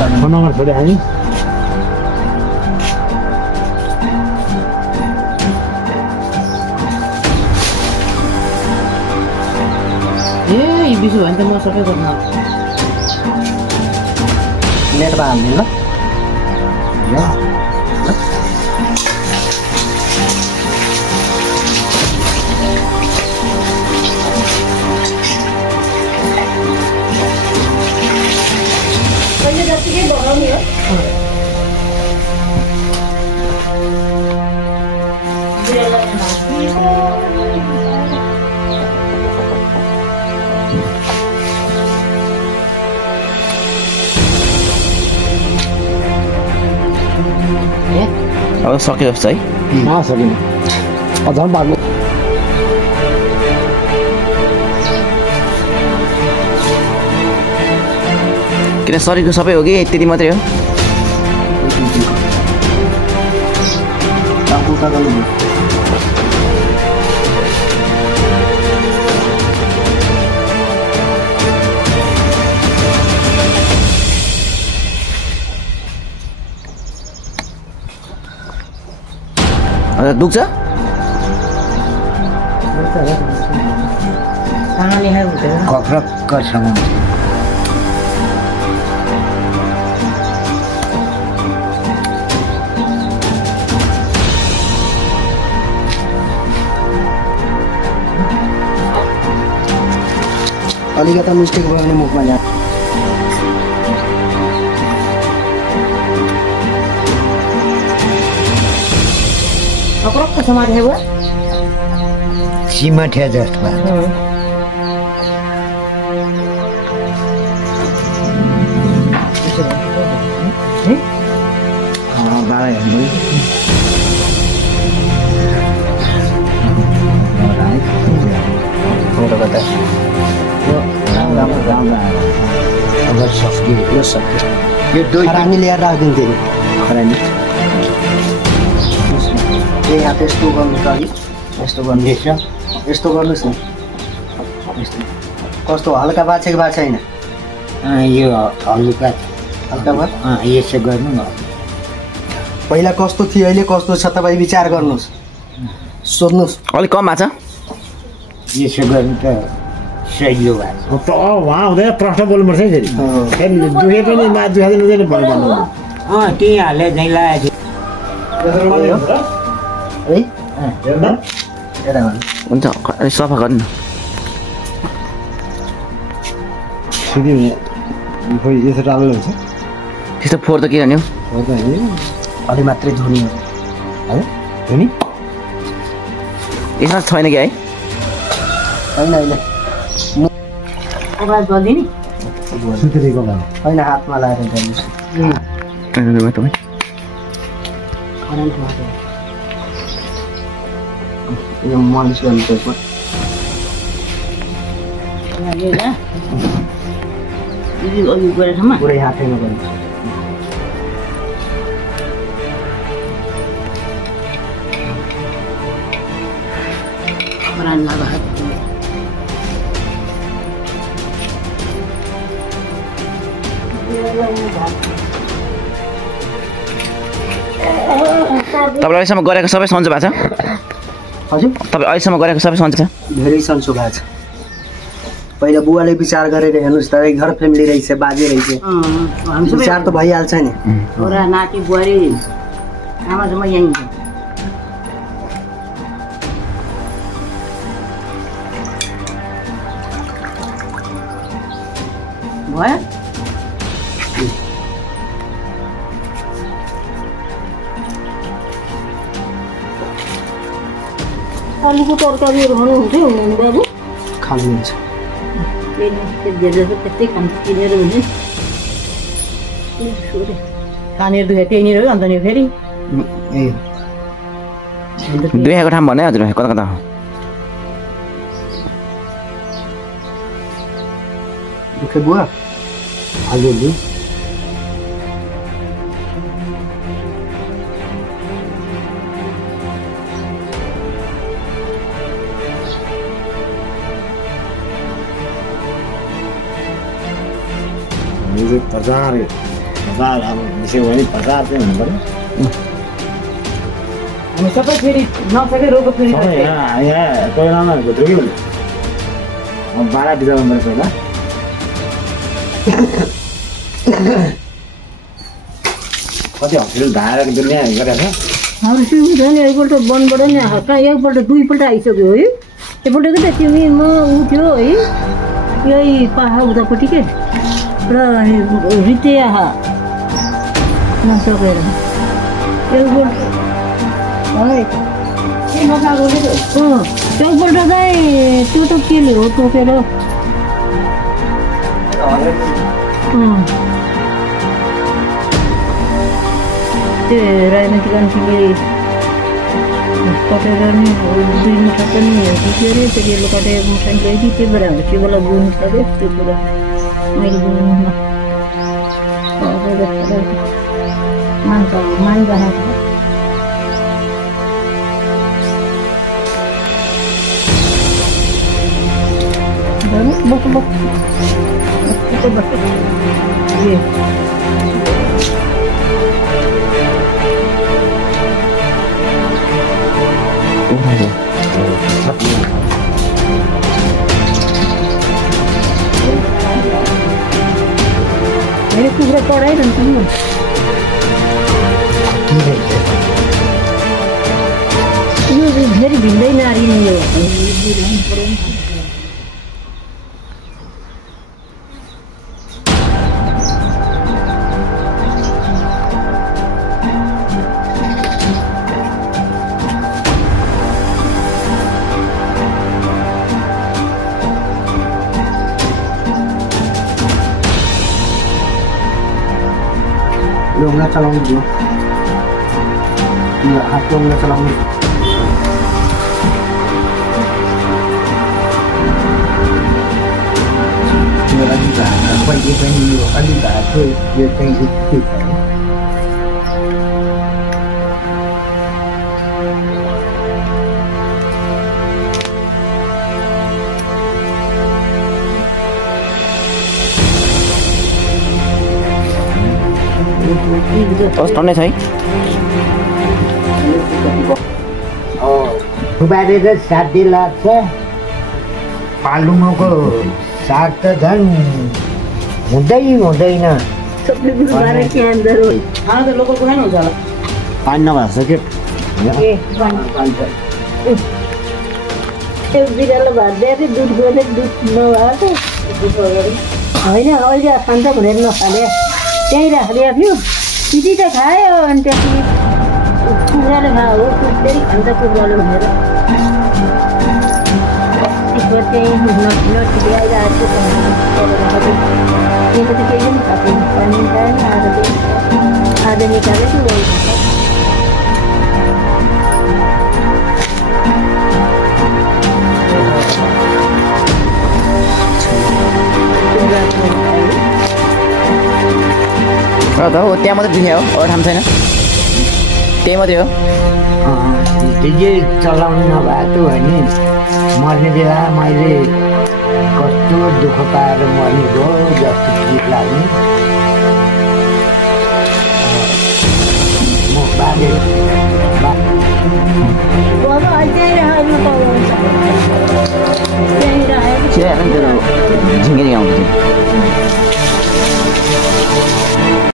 phone number छोडे हामी बिसु भने त म सबै गर्न नेटमा हाल्ने ल पहिले जतिकै बनाउने हो अब सक्यो जस्तो है सकिन झन् पार्नु किन शरीरको सबै हो कि त्यति मात्रै हो दुख्छ कक्रकसँग अलिकता मिस्टेक भयो भने मुखमा जा अकरक्क समाधे भयो सिमठ्या जस्तो भयो बाह्र खरानी ल्याएर राखिदिन्थ्यो नि खरानी यहाँ त्यस्तो गर्नु त अघि यस्तो गर्नु यस्तो गर्नुहोस् न कस्तो हल्का बाछेको भएको छैन यो हल्का हल्का भयो यसो गर्नु न पहिला कस्तो थियो अहिले कस्तो छ तपाईँ विचार गर्नुहोस् सोध्नुहोस् अलिक कम भएको छ यसो गर्नु त सजिलो भएको त उहाँ हुँदैन प्रश्न बोल्नुपर्छ है फेरि दुखे पनि दुखाइदिनु हुँदैन भन्नु त्यही हाले झैँ लागेको है यता गर्नु हुन्छ अलिक सफा गर्नु न सिधै खोइ यसो टाल्नु हुन्छ त्यस्तो फोहोर त के गर्ने हो हो त होइन अलि मात्रै धुनी हो है धुनी यसमा छैन कि है होइन होइन अगाडि गरिदिने सुत्रेको भए होइन हातमा लगाएर गर्नुहोस् तपाईँ यो मालिस गर्नु पर्छ पुरै हातैमा गर्नुहोस् तपाईँले अहिलेसम्म गरेको सबै सन्चो भएको छ हजुर तपाईँ अहिलेसम्म गरेको सबै सन्चो छ धेरै सन्चो भएको छ पहिला बुवाले विचार गरेर हेर्नुहोस् त घर फ्यामिली रहेछ बाजे रहेछ विचार त भइहाल्छ नि छोरा नाति बुहारी आमा जम्मा यहीँ छ भयो आलुको तरकारीहरू खानुहुन्थ्यो बाबु खानुहुन्छ त्यस्तै खान्छ किनेर हुन्छ कानेर दुखे त्यहीँनिर हो अन्त नि फेरि दुखेको ठाउँ भने हजुर कता कता दुखे बुवा हजुर हजार हजार अब विषय भने 50 चाहिँ हुनु पर्यो हामी सबै फेरि नसके रोको फेरि सबै यहाँ कोइलामा घुट्यो कि अब 12 बिजामा मेरो पहिला कति हस्पिटल धाएर दुनियाँ गरेको छ हाम्रो सिमी छ नि एकपल्ट वनबाट नि कहाँ एकपल्ट दुईपल्ट आइसक्यो है एकपल्ट के त तिमी म ऊ थियो है यही पाहा उतापट्टि के र रिते आहा नसकेर एकपल्ट है के नखाएको के त एकपल्ट चाहिँ त्यो त केले हो टोकेर त्यो राजनैतिक मान्छेले कटेर नि दुई मुठा पनि दियो अरे त्यसले कटेर मुठा ल्याइदियो त्यही भएर हाम्रो त्यो बेला बुझ्नु सक्यो त्यो कुरा मैले बुझ्नु मान्छ मानिरहेको बस बस बस मैले कुखुरा पढाइरहन्छु नि यो फेरि भिन्दै नारी नै हो लोंगा चलाउनु दियो हात लोंगा चलाउनु पहिले पनि यो अलिक हातको यो चाहिँ ठिक है टन्नै छ है बारेर साध्य लाग्छ पालुङको साग त झन् हुँदैन सबै गुरुबारे के अंदर हो खाना त लोकलको खानु हुन्छ होला पानी नभएको छ कि ए पानी एक बिरालो भात दिएर दुध गरे दुध नभएको होइन अहिले खान्छ भनेर नखाले त्यहीँ राखिदिएको थियो त्यति त खायो अनि त्यसपछि कुखुराले खायो हो फेरि खान्छ कुखुराले भनेर त्यही नठिकै आइरहेको थियो त केही पनि खाएको पानी खाएन आज निकालेको र त हो त्यहाँ मात्रै दुख्यो हो अरू ठाउँ छैन त्यही मात्रै हो डिजे चलाउनु नभएको भने मर्ने बेला मैले कस्तो दुःख पाएर मर्ने भयो जस्तो ठिक लाग्ने म बाजे झिङ्गे आउँछ